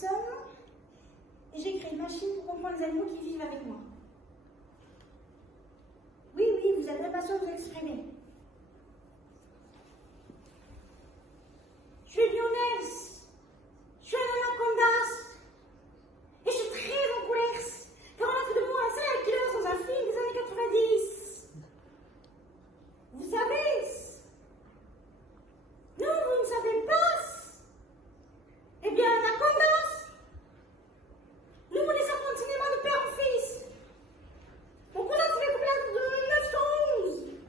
personne et j'ai créé une machine pour comprendre les animaux qui vivent avec moi. Oui, vous avez l'impatience de vous exprimer. Je suis Lyonnaise, je suis un anacondas et je suis très en colère car on a fait de moi un serial killer dans un film des années 90. Vous savez? Non, vous ne savez pas. Eh bien, anacondas, nous les sortons de cinéma de père en fils. Mon cousin s'est fait couper de 911.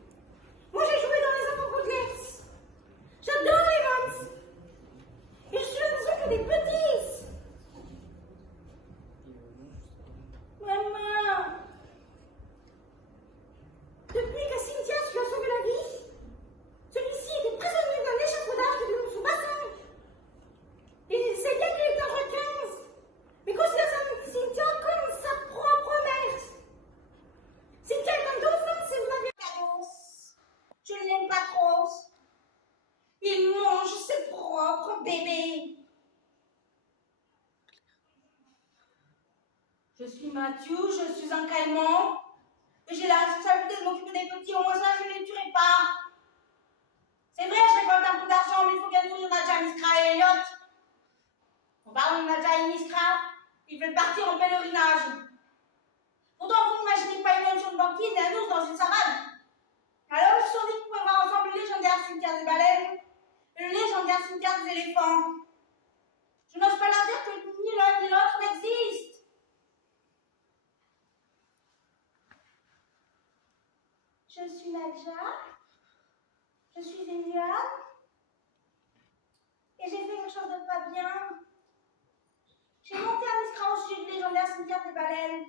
Moi j'ai joué dans les enfants Rodgers. J'adore les Vans. Et je suis là que des petits. Maman, depuis que Cynthia lui a sauvé la vie, celui-ci était prisonnier d'un échafaudage de son bassin. Et c'est bien qu'il est entre 15, mais considère Cynthia comme sa propre mère. Cynthia est un dauphin, si vous l'avez vu. Je ne l'aime pas trop. Il mange ses propres bébés. Je suis Mathieu, je suis un caïman. Et j'ai la responsabilité de m'occuper des petits, au moins ça je ne les tuerai pas. C'est vrai, je récolte un peu d'argent, mais il faut bien nourrir Nadja, Miskra et Elliot. On parle de Nadja et Miskra, ils veulent partir en pèlerinage. Pourtant, vous n'imaginez pas une homme sur une banquise et un ours dans une savane. Alors, ils se sont dit qu'ils pouvaient voir ensemble le légendaire cimetière des baleines et le légendaire cimetière des éléphants. Je n'ose pas leur dire que ni l'un ni l'autre n'existe. Je suis Nadja, je suis Elia, et j'ai fait quelque chose de pas bien. J'ai monté un Miskra au sujet du légendaire cimetière des baleines.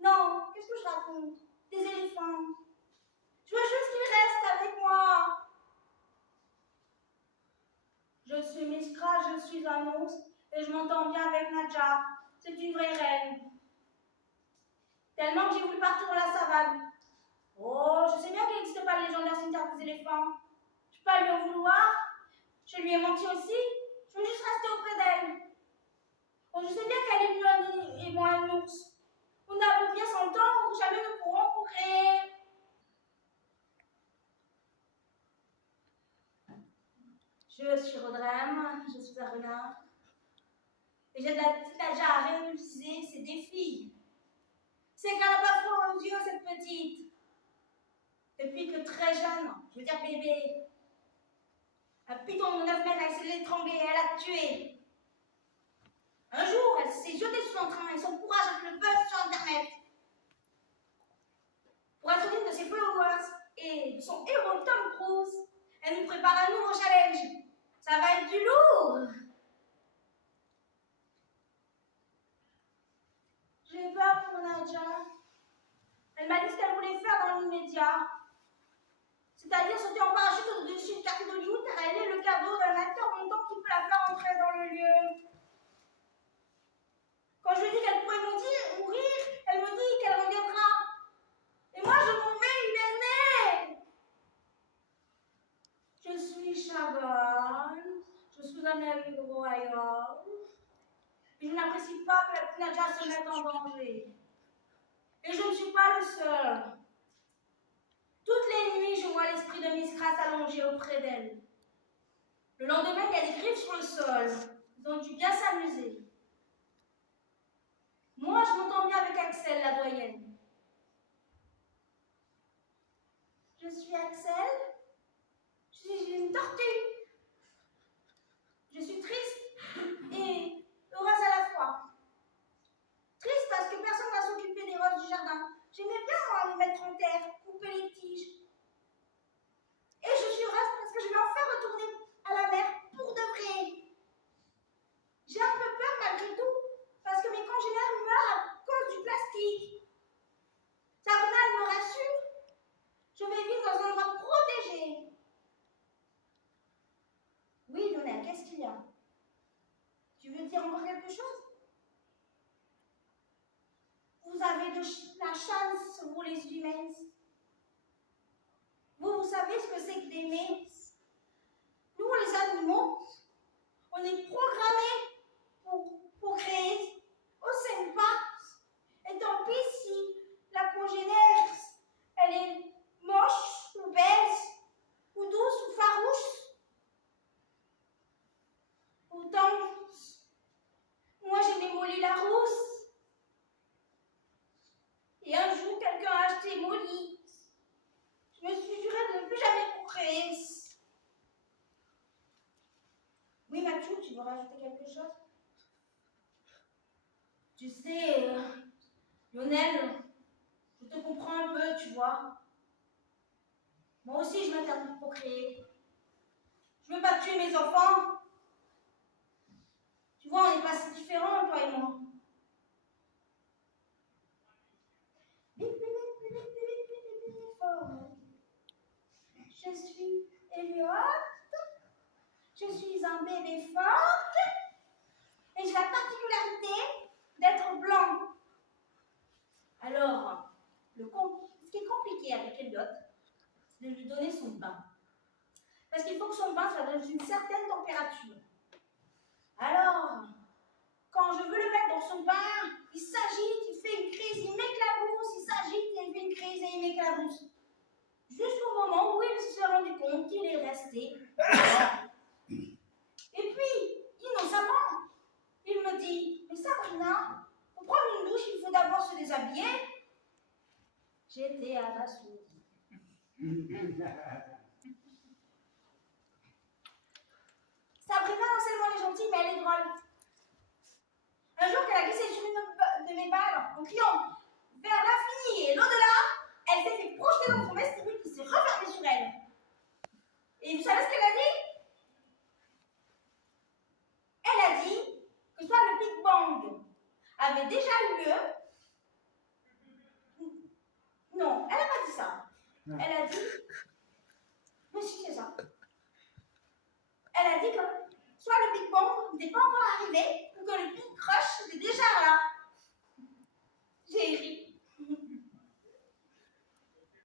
Non, qu'est-ce que je raconte? Des éléphants. Je veux juste qu'ils restent avec moi. Je suis Miskra, je suis un ours, et je m'entends bien avec Nadja. C'est une vraie reine. Tellement que j'ai voulu partir dans la savane. Oh, je sais bien qu'il n'existe pas le légendaire cimetière des éléphants. Je peux pas lui en vouloir. Je lui ai menti aussi. Je veux juste rester auprès d'elle. Oh, je sais bien qu'elle est mignonne et moi un ours. On a beau bien s'entendre, jamais nous pourrons procréer. Je suis Rodrem, je suis un renard. Et j'ai de la petite Nadja à réaliser ses défis. C'est qu'elle n'a pas froid aux yeux, cette petite. Depuis que très jeune, je veux dire bébé, un python de 9 mètres a essayé de l'étrangler et elle a tué. Un jour, elle s'est jetée sous son train et son courage a fait le buzz sur Internet. Pour être une de ses followers et de son héros Tom Cruise, elle nous prépare un nouveau challenge. Ça va être du lourd. J'ai peur pour Nadja. Elle m'a dit ce qu'elle voulait faire dans l'immédiat. C'est-à-dire sauter en parachute au-dessus du quartier d'Hollywood car elle est le cadeau d'un acteur montant qui peut la faire entrer dans le lieu. Quand je lui dis qu'elle pourrait mourir, elle me dit qu'elle reviendra. Et moi, je m'en vais hiberner. Je suis Chaval, je suis un ami royal. Et je n'apprécie pas que la petite Nadja se mette en danger. Et je ne suis pas le seul. Toutes les nuits, je vois l'esprit de Miskra s'allonger auprès d'elle. Le lendemain, il y a des griffes sur le sol. Ils ont dû bien s'amuser. Moi, je m'entends bien avec Axel, la doyenne. Je suis Axel. Je suis une tortue. Je suis triste et heureuse à la fois. Triste parce que personne ne va s'occuper des roses du jardin. J'aimais bien les mettre en terre, couper les tiges. Et je suis heureuse parce que je vais enfin retourner à la mer pour de vrai. J'ai un peu peur malgré tout parce que mes congénères meurent à cause du plastique. Sabrina, elle me rassure. Je vais vivre dans un endroit protégé. Oui, Lionel, qu'est-ce qu'il y a? Tu veux dire encore quelque chose? Vous avez de la chance, vous les humains. Vous savez ce que c'est que d'aimer. Nous, les animaux, on est programmés pour veux rajouter quelque chose? Tu sais, Lionel, je te comprends un peu, tu vois. Moi aussi, je m'interdis de procréer. Je veux pas tuer mes enfants. Tu vois, on n'est pas si différents, toi et moi. Je suis Elliot. Je suis un bébé fort. Et j'ai la particularité d'être blanc. Alors, ce qui est compliqué avec Elliot, c'est de lui donner son bain. Parce qu'il faut que son bain soit dans une certaine température. Alors, quand je veux le mettre dans son bain, il s'agite, il fait une crise, il m'éclabousse, il s'agite, il fait une crise et il m'éclabousse. Jusqu'au moment où il se rendu compte qu'il est resté. Et puis, innocemment, il me dit, mais Sabrina, pour prendre une douche, il faut d'abord se déshabiller. J'étais abasourdie. Sabrina, non seulement elle est gentille, mais elle est drôle. Un jour qu'elle a glissé sur une de mes balles en criant vers l'infini et l'au-delà, elle s'est fait projeter dans son vestibule qui s'est refermé sur elle. Et vous savez ce qu'elle a dit? Elle a dit que soit le Big Bang avait déjà eu lieu. Non, elle n'a pas dit ça. Elle a dit. Mais si, c'est ça. Elle a dit que soit le Big Bang n'était pas encore arrivé, ou que le Big Crush était déjà là. J'ai ri.